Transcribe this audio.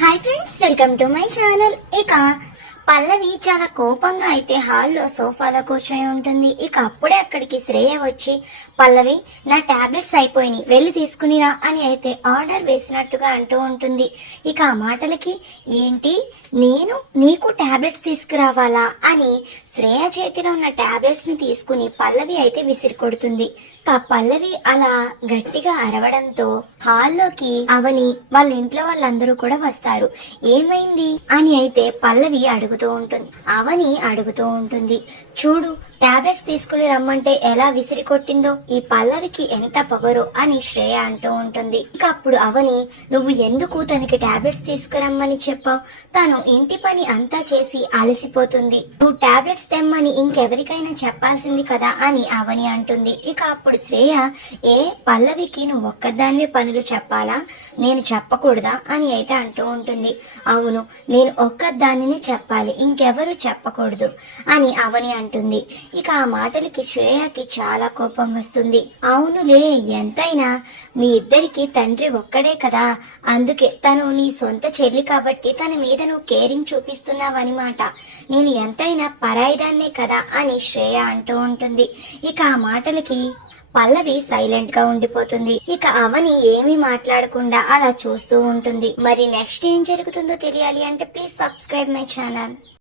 Hi friends, welcome to my channel. ఇక పల్లవి చాలా కోపంగా అయితే హాల్లో సోఫాలో కూర్చొని ఉంటుంది. ఇక అప్పుడే అక్కడికి శ్రేయ వచ్చి, పల్లవి నా టాబ్లెట్స్ అయిపోయినాయి, వెళ్ళి తీసుకునిరా అని అయితే ఆర్డర్ వేసినట్టుగా అంటూ ఉంటుంది. ఇక ఆ మాటలకి, ఏంటి నేను నీకు టాబ్లెట్స్ తీసుకురావాలా అని శ్రేయ చేతిలో ఉన్న టాబ్లెట్స్ ని తీసుకుని పల్లవి అయితే విసిరి కొడుతుంది. పల్లవి అలా గట్టిగా అరవడంతో హాల్లోకి అవని వాళ్ళ ఇంట్లో వాళ్ళందరూ కూడా వస్తారు. ఏమైంది అని అయితే పల్లవి అడుగుతూ ఉంటుంది. అవని అడుగుతూ ఉంటుంది, చూడు టాబ్లెట్స్ తీసుకుని రమ్మంటే ఎలా విసిరి కొట్టిందో, ఈ పల్లవికి ఎంత పొగరు అని శ్రేయ అంటూ ఉంటుంది. ఇక అప్పుడు అవని, నువ్వు ఎందుకు తనకి టాబ్లెట్స్ తీసుకురమ్మని చెప్పావు? తను ఇంటి పని అంతా చేసి అలసిపోతుంది, నువ్వు టాబ్లెట్స్ తెమ్మని ఇంకెవరికైనా చెప్పాల్సింది కదా అని అవని అంటుంది. ఇక అప్పుడు శ్రేయ, ఏ పల్లవికి నువ్వు ఒక్కదానివే పనులు చెప్పాలా, నేను చెప్పకూడదా అని అయితే అంటూ ఉంటుంది. అవును, నేను ఒక్కదానినే చెప్పాలి, ఇంకెవరు చెప్పకూడదు అని అవని అంటుంది. ఇక ఆ మాటలకి శ్రేయకి చాలా కోపం వస్తుంది. అవునులే, ఎంతైనా మీ ఇద్దరికి తండ్రి ఒక్కడే కదా, అందుకే తను నీ సొంత చెల్లి కాబట్టి తన మీద నువ్వు కేరింగ్ చూపిస్తున్నావన్నమాట, నేను ఎంతైనా పరాయిదాన్నే కదా అని శ్రేయ అంటూ ఉంటుంది. ఇక ఆ మాటలకి పల్లవి సైలెంట్ గా ఉండిపోతుంది. ఇక అవని ఏమీ మాట్లాడకుండా అలా చూస్తూ ఉంటుంది. మరి నెక్స్ట్ ఏం జరుగుతుందో తెలియాలి అంటే ప్లీజ్ సబ్స్క్రైబ్ మై ఛానల్.